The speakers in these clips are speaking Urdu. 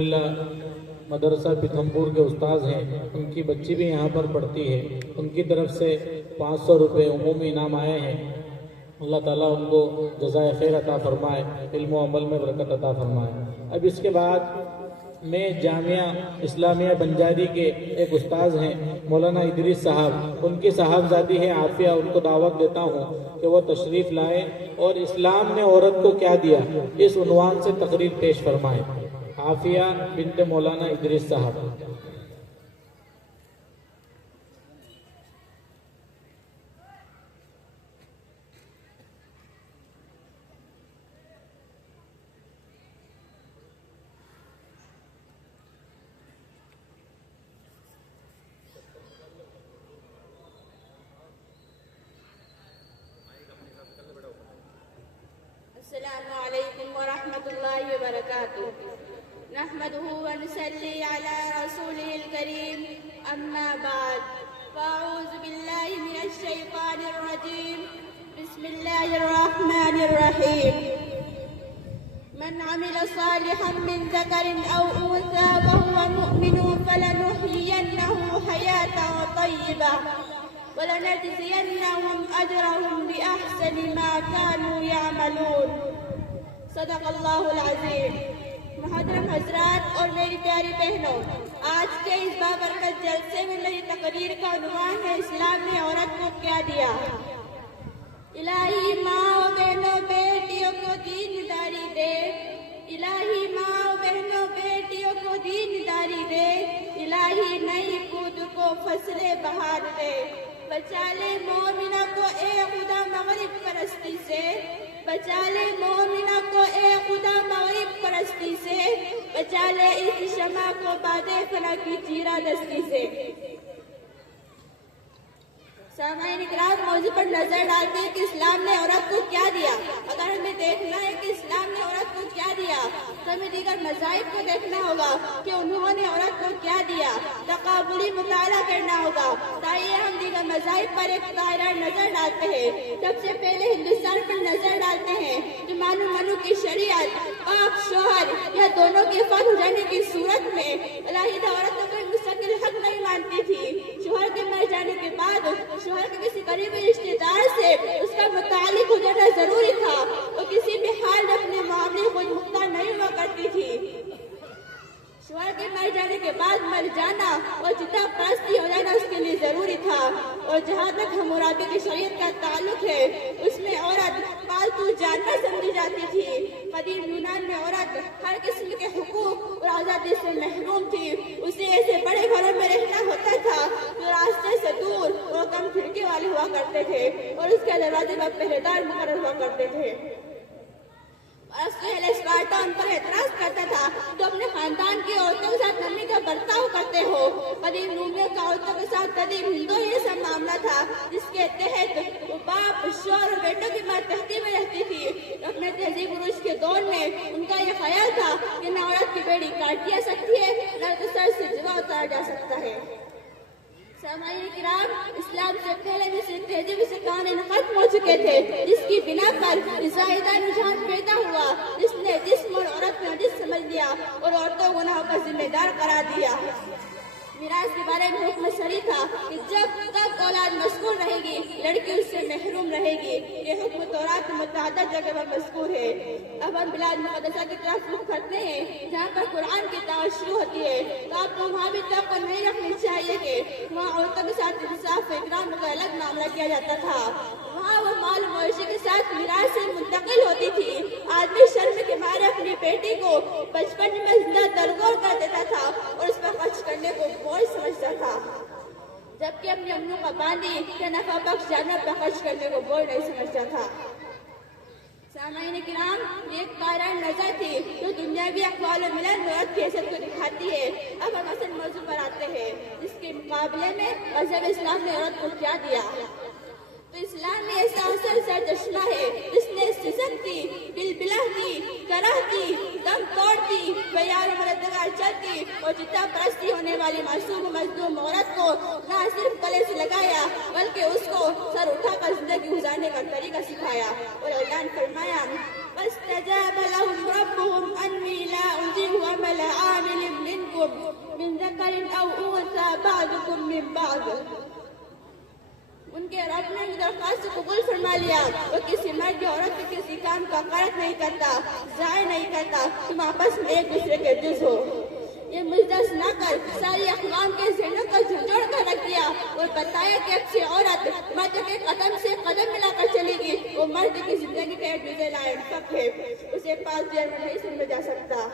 مدرسہ پیتھمپور کے استاذ ہیں، ان کی بچی بھی یہاں پر پڑھتی ہے، ان کی طرف سے 500 روپے عمومی انعام آئے ہیں۔ اللہ تعالیٰ ان کو جزائے خیر عطا فرمائے، علم و عمل میں برکت عطا فرمائے۔ اب اس کے بعد میں جامعہ اسلامیہ بنجاری کے ایک استاذ ہیں مولانا ادریس صاحب، ان کی صاحبزادی ہے عافیہ، ان کو دعوت دیتا ہوں کہ وہ تشریف لائیں اور اسلام نے عورت کو کیا دیا اس عنوان سے تقریر پیش فرمائیں۔ عافیہ بنت مولانا ادریس صاحب۔ السلام علیکم ورحمۃ اللہ وبرکاتہ۔ نحمده ونصلي على رسوله الكريم اما بعد فاعوذ باللہ من الشیطان الرجیم بسم اللہ الرحمن الرحیم۔ من عمل صالحا من ذکر او انثى وهو مؤمن فلنحيينه حیاة طیبہ وَلَنَجْزِيَنَّهُمْ أَجْرَهُمْ بِأَحْسَنِ مَا كَانُوا يَعْمَلُونَ۔ صدق اللہ العظیم۔ محترم حضرات اور میری پیاری بہنوں، آج کے اس بابرکت جلسے میں میری تقریر کا عنوان ہے اسلام نے عورت کو کیا دیا۔ الہی ماں و بہنوں بیٹیوں کو دینداری دے، الہی ماں و بہنوں بیٹیوں کو دینداری دے، الہی نئی خود کو فصل بہار دے۔ بچا لے مومنہ کو اے خدا مغرب پرستی سے، بچا لے مومنہ کو اے خدا مغرب پرستی سے، بچا لے اس شمع کو باد فنا کی چیرہ دستی سے۔ سامعین اکرام، موضوع پر نظر ڈالتے ہیں کہ اسلام نے عورت کو کیا دیا۔ اگر ہمیں دیکھنا ہے کہ اسلام نے عورت کو کیا دیا تو ہمیں دیگر مذاہب کو دیکھنا ہوگا کہ انہوں نے عورت کو کیا دیا، تقابلی مطالعہ کرنا ہوگا۔ تاہیے ہم دیگر مذاہب پر ایک دائرہ نظر ڈالتے ہیں۔ سب سے پہلے ہندوستان پر نظر ڈالتے ہیں کہ مانو منو کی شریعت باپ شوہر یا دونوں کے فوت ہو جانے کی صورت میں علیحدہ عورت کو کوئی مستقل حق نہیں مانتی تھی۔ شوہر کے مر جانے کے بعد شوہر کے کسی قریبی رشتے دار سے اس کا متعلق ہو جانا ضروری تھا، وہ کسی بھی حال میں اپنے معاملے کو مختار نہیں ہوا کرتی تھی۔ شوہر کے مر جانے کے بعد مر جانا اور چتا پرستی ہو جانا اس کے لیے ضروری تھا۔ اور جہاں تک حمورابی کی شریعت کا تعلق ہے، اس میں عورت پالتو جانور سمجھی جاتی تھی۔ قدیم یونان میں عورت ہر قسم کے حقوق اور آزادی سے محروم تھی۔ اسے ایسے بڑے گھروں میں رہنا ہوتا تھا جو راستے سے دور اور کم کھڑکی والے ہوا کرتے تھے اور اس کے دروازے پر پہرے دار مقرر ہوا کرتے تھے۔ اسپارٹا ان پر اعتراض کرتا تھا تو اپنے خاندان کی عورتوں کے ساتھ نرمی کا برتاؤ کرتے ہو۔ قدیم رومیوں کا عورتوں کے ساتھ قدیم ہندو یہ سب معاملہ تھا جس کے تحت وہ باپ شوہر اور بیٹوں کی ماتحتی میں رہتی تھی۔ اپنے تہذیب عروج کے دور میں ان کا یہ خیال تھا کہ نہ عورت کی بیڑی کاٹ جا سکتی ہے نہ تو سر سے جوا اتارا جا سکتا ہے۔ سامعین کرام، اسلام سے پہلے مصر تہذیب سے قوانین ختم ہو چکے تھے جس کی بنا پر زائدہ رجحان پیدا ہوا جس نے جسم اور عورت میں جس سمجھ لیا اور عورتوں کو گناہوں کا ذمہ دار قرار دیا۔ میراث کے بارے میں حکم صریح تھا کہ جب تک اولاد مذکور رہے گی لڑکی اس سے محروم رہے گی۔ یہ حکم تورات میں متعدد جگہ پر مذکور ہے۔ اب ہم بلاد مقدسہ کی طرف رخ کرتے ہیں جہاں پر قرآن کی دعوت شروع ہوتی ہے، تو آپ کو وہاں بھی توقع نہیں رکھنی چاہیے کہ وہاں عورتوں کے ساتھ انصاف و اکرام کا الگ معاملہ کیا جاتا تھا۔ وہاں وہ مال مویشی کے ساتھ میراث سے منتقل ہوتی تھی۔ آدمی شرم کے مارے اپنی بیٹی کو بچپن میں زندہ درگور کر دیتا تھا اور اس پر خرچ کرنے کو بوجھ سمجھتا تھا، جبکہ اپنی امنوں کا باندھی یا نفع بخش جانور پر خرچ کرنے کو بوجھ نہیں سمجھتا تھا۔ سامعین کرام، یہ ایک دائرہ نظر تھی جو دنیاوی اقوال و ملل میں عورت کی حیثیت کو دکھاتی ہے۔ اب ہم اصل موضوع پر آتے ہیں جس کے مقابلے میں مذہب اسلام نے عورت کو کیا دیا۔ تو اسلام میں ایسا اثر سرچشمہ ہے جس نے سزکتی، بلبلہتی، کرہتی، دم توڑتی، بیار و مردگار چلتی اور چتا پرستی ہونے والی معصوم و مظلوم عورت کو نہ صرف گلے سے لگایا بلکہ اس کو سر اٹھا کر زندگی گزارنے کا طریقہ سکھایا اور اعلان فرمایا فاستجاب لهم ربهم أني لا أضيع عمل عامل منكم من ذكر أو أنثى بعضكم من بعض. ان کے رب نے درخواست قبول فرما لیا. وہ کسی مرد یا عورت کے کسی کام کا غلط نہیں کرتا, ضائع نہیں کرتا. تم آپس میں ایک دوسرے کے جز ہو. یہ مجدہ سنا کر ساری اقوام کے ذہنوں کو جھنجھوڑ کر رکھ دیا اور بتایا کہ اب سے عورت مرد کے قدم سے قدم ملا کر چلے گی. وہ مرد کی زندگی کا ایک جزء لا انفق ہے, اسے 5 دیر میں نہیں سمجھا جا سکتا.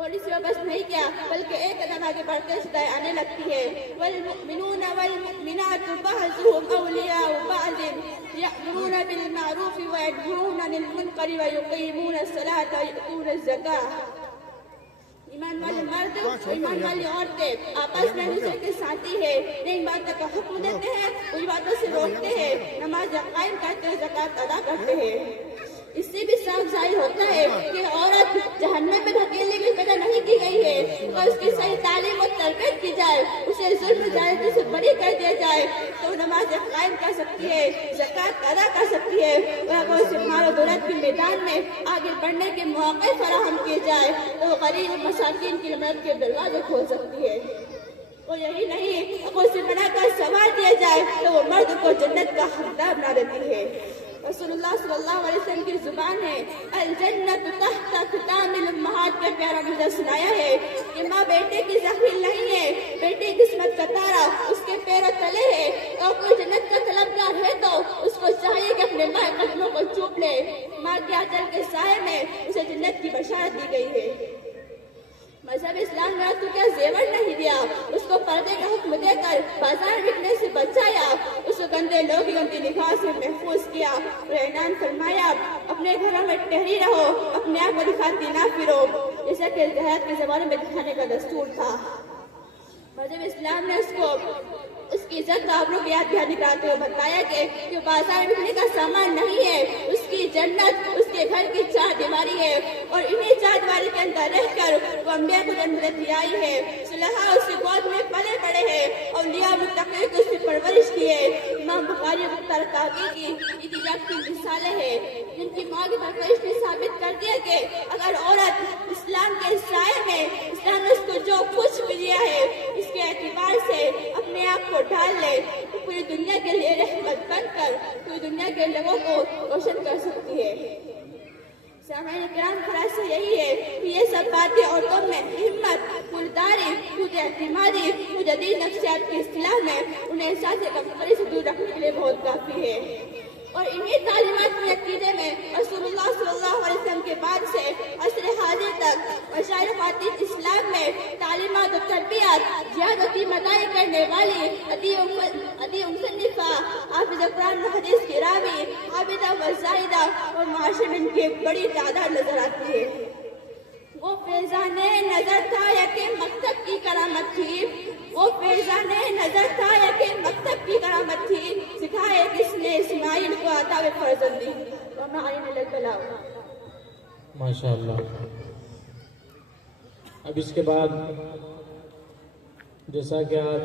اور اس میں بس نہیں کیا بلکہ ایک قدم آگے بڑھتے صدائیں آنے لگتی ہے. والمؤمنون والمؤمنات بعضهم اولیاء بعض یأمرون بالمعروف وینہون عن المنکر ویقیمون الصلاة ویؤتون الزکاة. ایمان والے مرد اور ایمان والی عورتیں آپس میں دوسرے کے ساتھی ہے. نئی باتوں کا حکم دیتے ہیں, وہی باتوں سے روکتے ہیں, نماز قائم کرتے ہیں, زکوٰۃ ادا کرتے ہیں. اس سے بھی صاف ظاہر ہوتا ہے کہ عورت جہنم میں دھکیلنے کی وجہ نہیں کی گئی ہے. اور اس کی صحیح تعلیم اور تربیت کی جائے, اسے ظلم زیادتی سے بری کر دیا جائے تو وہ نماز قائم کر سکتی ہے, زکوٰۃ ادا کر سکتی ہے. اور اگر اسے مال و دولت کے میدان میں آگے بڑھنے کے مواقع فراہم کیے جائے تو وہ غریب مساکین کی مدد کے دروازے کھول سکتی ہے. اور یہی نہیں, اگر اسے بنا کر سوار دیا جائے تو وہ مرد کو جنت کا حقدار بنا دیتی ہے. رسول اللہ صلی اللہ علیہ وسلم کی زبان ہے الجنت تحت ختام الامہات کے پیارا مجھے سنایا ہے کہ ماں بیٹے کی ذخیرہ نہیں ہے, بیٹے قسمت کا تارا اس کے پیروں تلے ہے. اور کوئی جنت کا طلبگار ہے تو اس کو چاہیے کہ اپنے ماں قدموں کو چوم لے. ماں کے آنچل کے سائے میں اسے جنت کی بشارت دی گئی ہے. مذہب اسلام نے تو کیا زیور نہیں دیا, اس کو پردے کا حکم دے کر بازار بکنے سے بچایا, اس کو گندے لوگ کی گندی نگاہ سے محفوظ کیا اور اعلان فرمایا اپنے گھروں میں ٹھہری رہو, اپنے آپ کو دکھاتی نہ پھرو, جیسا کہ جہاد کے زمانے میں دکھانے کا دستور تھا. مذہب اسلام نے اس کی عزت کا آبرو کی یاد دہانی کراتے ہوئے بتایا کہ بازار بکنے کا سامان نہیں ہے, اس کی جنت اس کے گھر کی 4 دیواری ہے. اور انہیں 4 دیواری کے اندر رہ کر وہ انبیاء کو جنم دیتی آئی ہے. صلحاء اس کی گود میں پلے بڑے ہیں, اولیاء متقی کو اس کی پرورش کی ہے. امام بخاری مختار کاغی کی اتجاب کی مثالیں ہیں جن کی ماں کی پرورش نے ثابت کر دیا کہ اگر عورت اسلام کے سائے میں اسلام نے اس کو جو کچھ بھی دیا ہے اس کے اعتبار سے اپنے آپ کو ڈال لے تو پوری دنیا کے لیے رحمت بن کر پوری دنیا کے لوگوں کو روشن کر سکتی ہے. سامعین کرام, خلاصہ یہی ہے کہ یہ سب باتیں عورتوں میں ہمت, پرداری, خود اعتمادی, جدید نفسیات کی اصطلاح میں انہیں احساس کمتری سے دور رکھنے کے لیے بہت کافی ہے. اور انہی تعلیمات کے عقیدے میں رسول اللہ صلی اللہ علیہ وسلم کے بعد سے عصر حاضر تک مشاعر خواتین اسلام میں تعلیمات و تربیت, جہاد و مدائی کرنے والی ادیب مصنفہ, حافظ قرآن و حدیث کی راوی, عابدہ و زاہدہ اور معاشرے میں ان کی بڑی تعداد نظر آتی ہے. وہ فیضان نظر تھا یا کہ مکتب کی کرامت تھی, وہ فیضان نظر تھا یا کہ مکتب کی کرامت تھی, سکھائے کس نے اسماعیل کو عطا فرزندی. وما عین البلاء. ماشاءاللہ. اب اس کے بعد جیسا کہ آپ